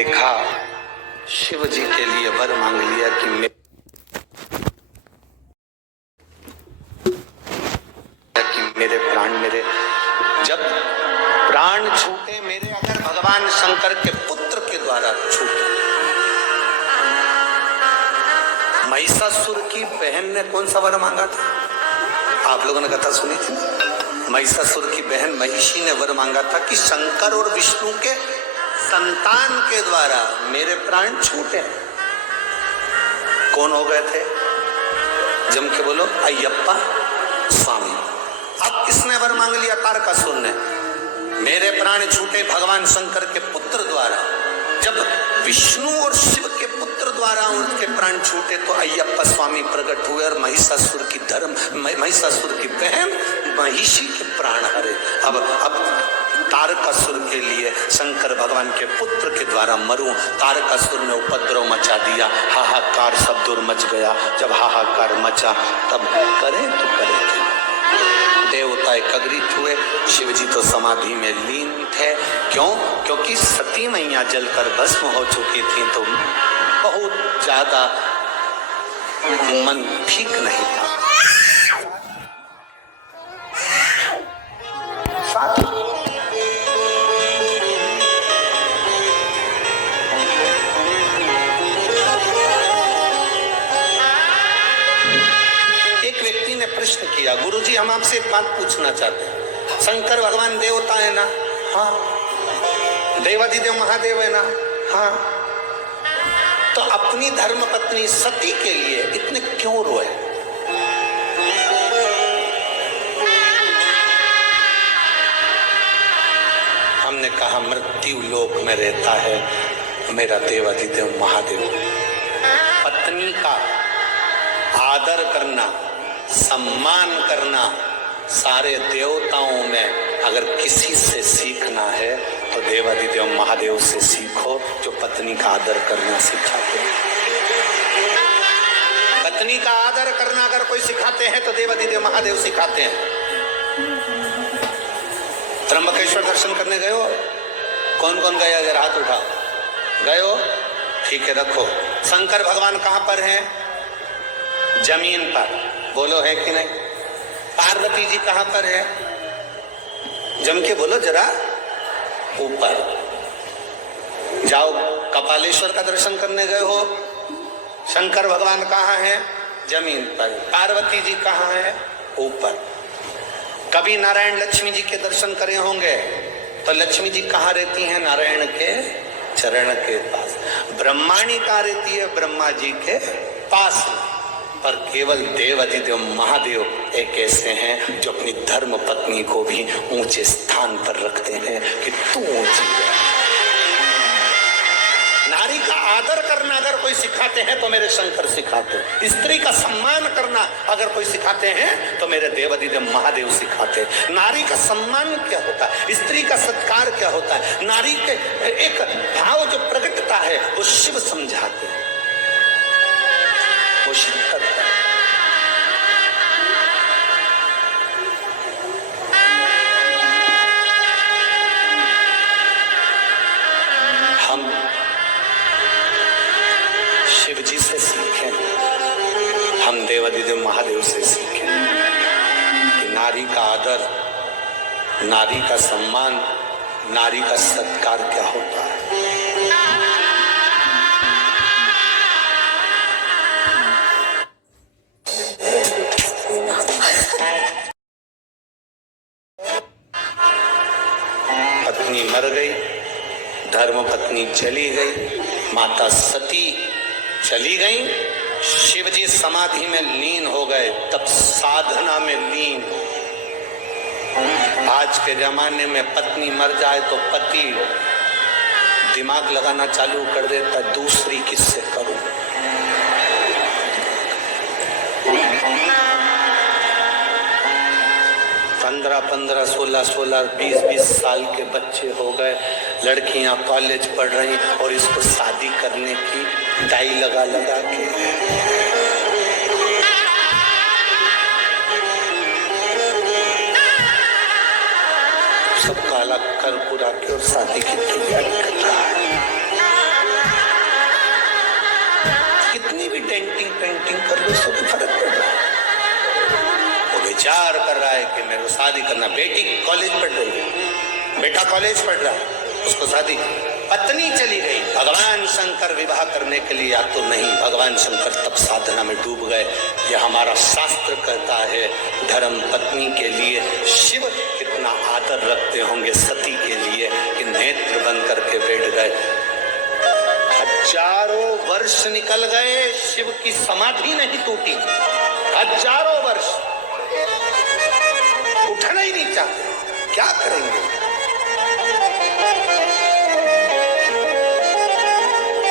देखा शिव जी के लिए वर मांग लिया कि मेरे प्राण मेरे जब प्राण छूटे मेरे, अगर भगवान शंकर के पुत्र के द्वारा छूटे। महिषासुर की बहन ने कौन सा वर मांगा था? आप लोगों ने कथा सुनी थी। महिषासुर की बहन महिषी ने वर मांगा था कि शंकर और विष्णु के संतान के द्वारा मेरे प्राण छूटे। कौन हो गए थे? जम के बोलो, अयप्पा स्वामी। अब किसने वर मांग लिया? तारकासुर ने। मेरे प्राण छूटे भगवान शंकर के पुत्र द्वारा। जब विष्णु और शिव के पुत्र द्वारा उनके प्राण छूटे तो अयप्पा स्वामी प्रकट हुए और महिषासुर की बहन महिषी के प्राण हरे। अब तारकासुर के लिए शंकर भगवान के पुत्र के द्वारा मरूं। तारकासुर ने उपद्रव मचा दिया, हाहाकार सब दूर मच गया। जब हाहाकार मचा तब करे तो करे क्या? देवता एकत्रित हुए। शिव जी तो समाधि में लीन थे। क्यों? क्योंकि सती मैया जलकर भस्म हो चुकी थी, तो बहुत ज्यादा मन ठीक नहीं था। प्रश्न किया, गुरुजी हम आपसे एक बात पूछना चाहते हैं। शंकर भगवान देवता है ना? हाँ। देवाधिदेव महादेव है ना? हाँ। तो अपनी धर्म पत्नी सती के लिए इतने क्यों रोए? हमने कहा मृत्यु लोक में रहता है मेरा देवाधिदेव महादेव। पत्नी का आदर करना, सम्मान करना सारे देवताओं में अगर किसी से सीखना है तो देवाधिदेव महादेव से सीखो, जो पत्नी का आदर करना सिखाते हैं। पत्नी का आदर करना अगर कोई सिखाते हैं तो देवाधिदेव महादेव सिखाते हैं। त्र्यंबकेश्वर दर्शन करने गए हो? कौन कौन गया? अगर हाथ उठा। गए हो? ठीक है, रखो। शंकर भगवान कहां पर हैं? जमीन पर। बोलो है कि नहीं? पार्वती जी कहां पर है? जम के बोलो जरा, ऊपर। जाओ, कपालेश्वर का दर्शन करने गए हो? शंकर भगवान कहां है? जमीन पर। पार्वती जी कहां है? ऊपर। कभी नारायण लक्ष्मी जी के दर्शन करे होंगे तो लक्ष्मी जी कहां रहती हैं? नारायण के चरण के पास। ब्रह्माणी कहां रहती है? ब्रह्मा जी के पास। पर केवल देवाधिदेव महादेव एक ऐसे हैं जो अपनी धर्म पत्नी को भी ऊंचे स्थान पर रखते हैं कि तू ऊंची है। नारी का आदर करना अगर कोई सिखाते हैं तो मेरे शंकर सिखाते हैं। स्त्री का सम्मान करना अगर कोई सिखाते हैं तो मेरे देवाधिदेव महादेव सिखाते हैं। नारी का सम्मान क्या होता है, स्त्री का सत्कार क्या होता है, नारी के एक भाव जो प्रकटता है वो शिव समझाते हैं, वो शिव करता है। हम शिव जी से सीखें, हम देवाधिदेव महादेव से सीखें कि नारी का आदर, नारी का सम्मान, नारी का सत्कार क्या होता है। पत्नी मर गई, धर्म पत्नी चली गई, माता सती चली गई, शिवजी समाधि में लीन हो गए, तब साधना में लीन। आज के जमाने में पत्नी मर जाए तो पति दिमाग लगाना चालू कर देता, दूसरी किससे करूं। 15-15, 16-16, 20-20 साल के बच्चे हो गए, लड़कियां कॉलेज पढ़ रही और इसको शादी करने की दाई लगा के सब काला कर पूरा के और शादी की तैयारी कर रहा है। कि मेरे को शादी करना। बेटी कॉलेज पढ़ रही है, बेटा कॉलेज पढ़ रहा है, उसको शादी। पत्नी चली गई, भगवान शंकर विवाह करने के लिए या तो नहीं, भगवान शंकर तब साधना में डूब गए। ये हमारा शास्त्र कहता है धर्म पत्नी के लिए शिव कितना आदर रखते होंगे सती के लिए कि नेत्र बंद करके बैठ गए। हजारों वर्ष निकल गए, शिव की समाधि नहीं टूटी, हजारों वर्ष उठना ही नहीं चाहते, क्या करेंगे।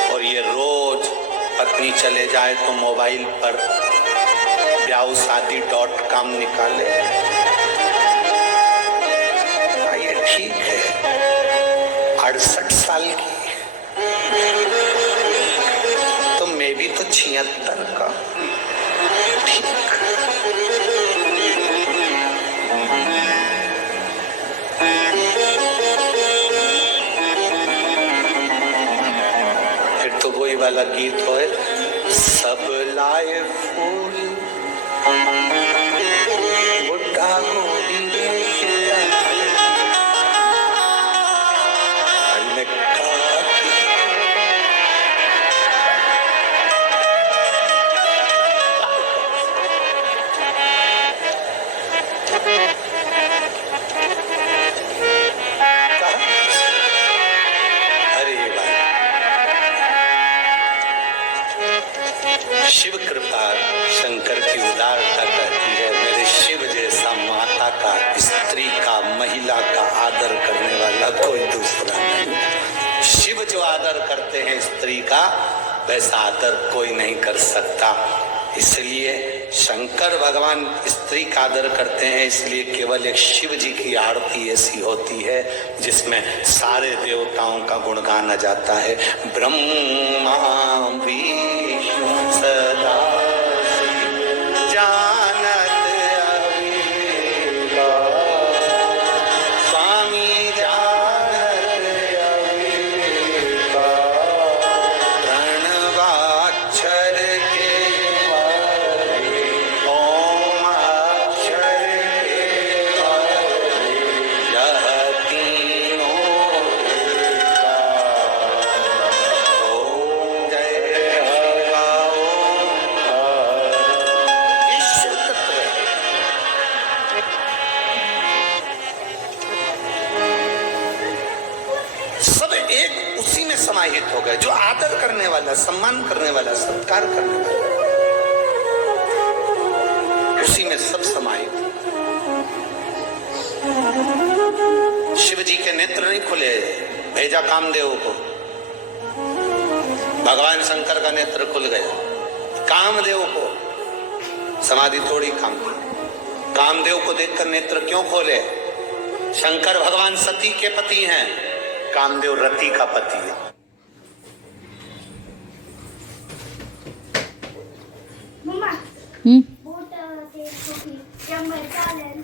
और ये रोज पत्नी चले जाए तो मोबाइल पर ब्याहशादी.com निकाले। ये ठीक है, 68 साल की तो मैं भी तो 76 का, ठीक। फिर तो वही वाला गीत होए, सब लाए फूल बुढ़ा गोदी शिव कृपा शंकर की उदारता कहती है, मेरे शिव जैसा माता का, स्त्री का, महिला का आदर करने वाला कोई दूसरा नहीं। शिव जो आदर करते हैं स्त्री का, वैसा आदर कोई नहीं कर सकता। इसलिए शंकर भगवान स्त्री का आदर करते हैं, इसलिए केवल एक शिव जी की आरती ऐसी होती है जिसमें सारे देवताओं का गुणगान आ जाता है। ब्रह्मा विष्णु सदा जानत अविवेका, स्वामी जानत अविवेका, प्रणवाक्षर के ओम अक्षर के यह तीनों ओम जय शिवा ये शिव तत्व है। सब एक उसी में समाहित हो गए, जो आदर करने वाला, सम्मान करने वाला, सत्कार करने वाला, उसी में सब समाहित। शिव जी के नेत्र नहीं खुले, भेजा कामदेव को, भगवान शंकर का नेत्र खुल गया। कामदेव को समाधि तोड़ी, कामदेव को देखकर नेत्र क्यों खोले? शंकर भगवान सती के पति हैं, कामदेव रति का पति है। मम्मा बोट ते छोटी जंगल चालेल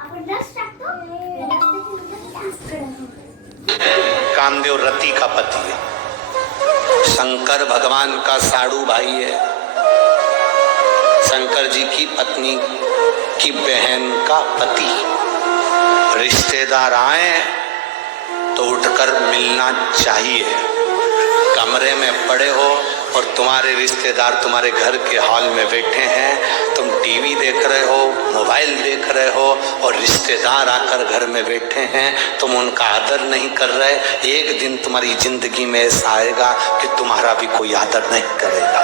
आपण डस्ट टाकतो कामदेव रति का पति है, शंकर भगवान का साड़ू भाई है, शंकर जी की पत्नी की बहन का पति। रिश्तेदार आए तो उठकर मिलना चाहिए। कमरे में पड़े हो और तुम्हारे रिश्तेदार तुम्हारे घर के हॉल में बैठे हैं, तुम टीवी देख रहे हो, मोबाइल देख रहे हो और रिश्तेदार आकर घर में बैठे हैं, तुम उनका आदर नहीं कर रहे। एक दिन तुम्हारी जिंदगी में ऐसा आएगा कि तुम्हारा भी कोई आदर नहीं करेगा।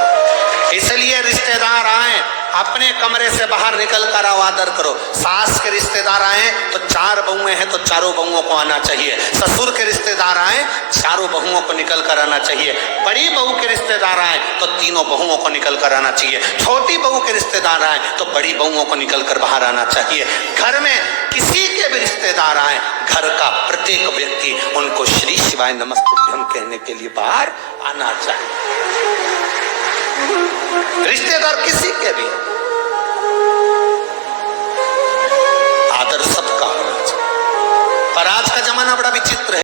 इसलिए रिश्तेदार आए, अपने कमरे से बाहर निकल कर आओ, आदर करो। सास के रिश्तेदार आए तो 4 बहुएं हैं तो चारों बहुओं को आना चाहिए। ससुर के रिश्तेदार आए, चारों बहुओं को निकल कर आना चाहिए। बड़ी बहू के रिश्तेदार आए तो तीनों बहुओं को निकल कर आना चाहिए। छोटी बहू के रिश्तेदार आए तो बड़ी बहुओं को निकल कर बाहर आना चाहिए। घर में किसी के भी रिश्तेदार आए, घर का प्रत्येक व्यक्ति उनको श्री शिवाय नमस्तुभ्यम कहने के लिए बाहर आना चाहिए। रिश्तेदार किसी के भी, आदर सबका होना चाहिए। पर आज का जमाना बड़ा विचित्र है।